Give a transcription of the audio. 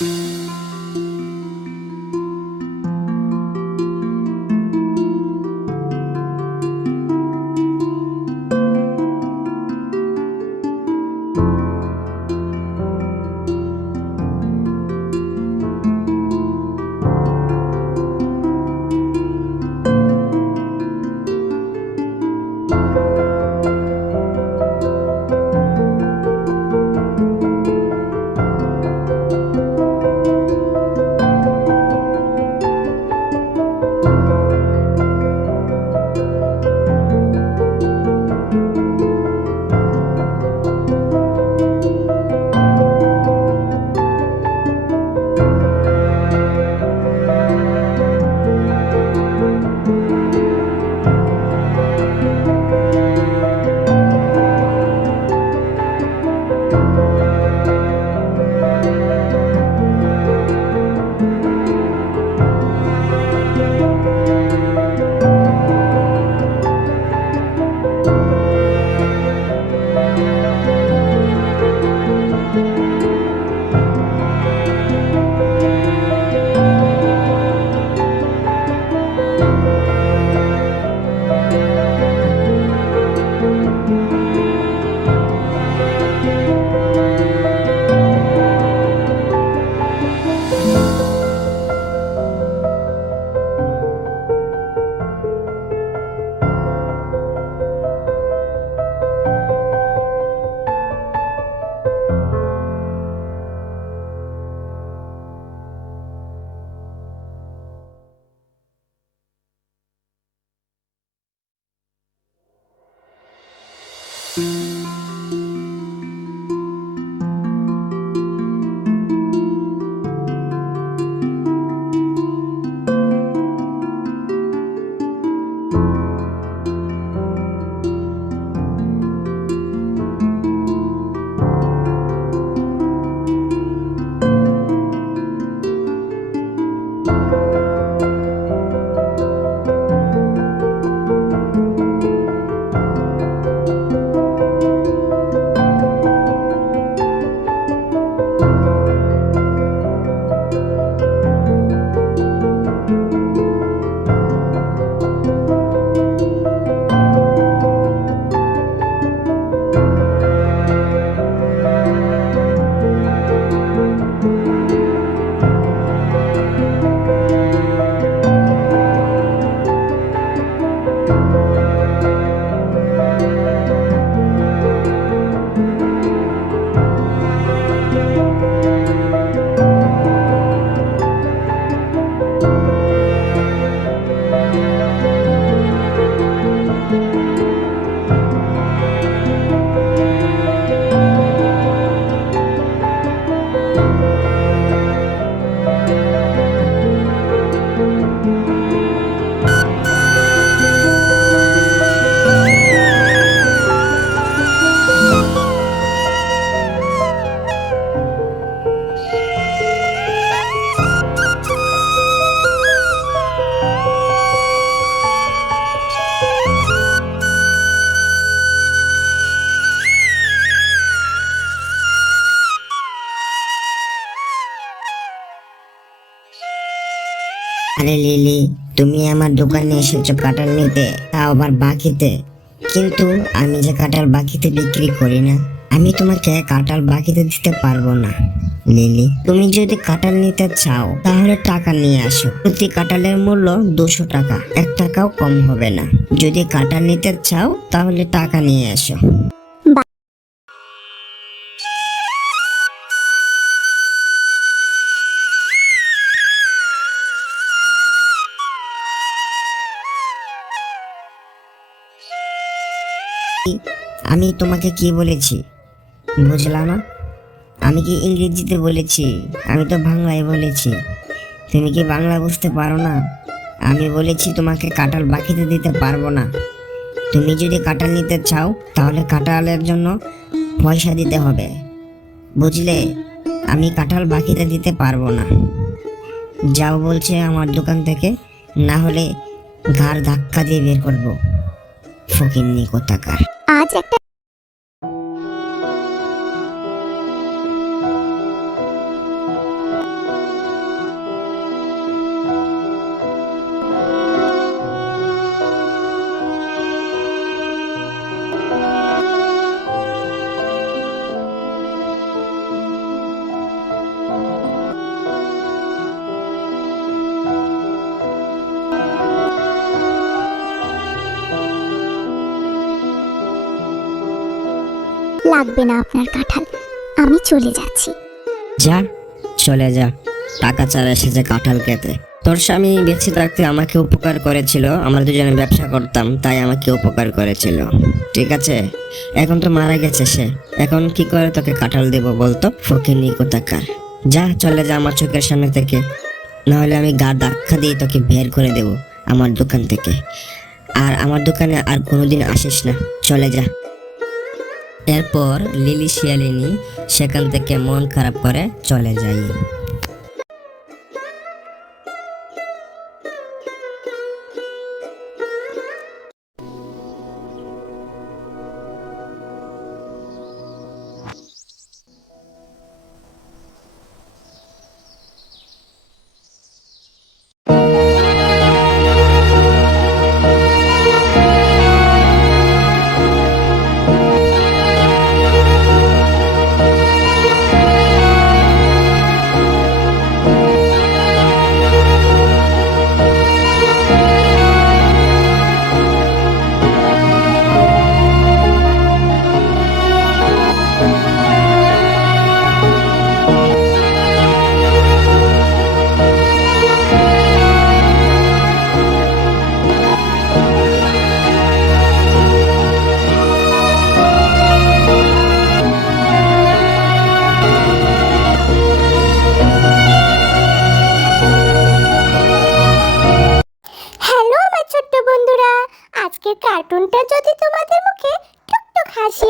আরে লিলি, তুমি আমার দোকানে এসেছো কাঁঠাল নিতে, তাও আবার বাকিতে। কিন্তু আমি যে কাঁঠাল বাকিতে বিক্রি করি না, আমি তোমাকে কাঁঠাল বাকিতে দিতে পারবো না। লিলি, তুমি যদি কাঁঠাল নিতে চাও তাহলে টাকা নিয়ে আসো। প্রতি কাঁঠালের মূল্য 200 টাকা, 1 টাকাও কম হবে না। যদি কাঁঠাল নিতে চাও তাহলে টাকা নিয়ে আসো। আমি তোমাকে কি বলেছি বুঝলা না? আমি কি ইংরেজিতে বলেছি? আমি তো বাংলায় বলেছি। তুমি কি বাংলা বুঝতে পারো না? আমি বলেছি তোমাকে কাঁঠাল বাকিতে দিতে পারবো না। তুমি যদি কাঁঠাল নিতে চাও তাহলে কাঁঠালের জন্য পয়সা দিতে হবে, বুঝলে? আমি কাঁঠাল বাকিতে দিতে পারবো না। যাও বলছে আমার দোকান থেকে, না হলে ঘাড় ধাক্কা দিয়ে বের করবো। ফকিন্নি কোথাকার। আজ একটা লাগবে না আপনার কাঁঠাল, আমি চলে যাচ্ছি। যা, চলে যা। টাকা ছাড়া এসেছে কাঁঠাল খেতে। তোর স্বামী বেঁচে থাকতে আমাকে উপকার করেছিল, আমরা দুজনে ব্যবসা করতাম তাই আমাকে উপকার করেছিল, ঠিক আছে? এখন তো মারা গেছে সে, এখন কি করে তোকে কাঁঠাল দেব বলতো, ফকিন্নি কোথাকার। যা, চলে যা আমার চোখের সামনে থেকে, নাহলে আমি গা ধাক্কা দিয়ে তোকে বের করে দেব আমার দোকান থেকে। আর আমার দোকানে আর কোনোদিন আসিস না, চলে যা। এরপর লিলি শিয়ালিনী সেখান থেকে মন খারাপ করে চলে যায়। হ্যালো আমার ছোট্ট বন্ধুরা, আজকের কার্টুনটা যদি তোমাদের মুখে টুকটুক হাসি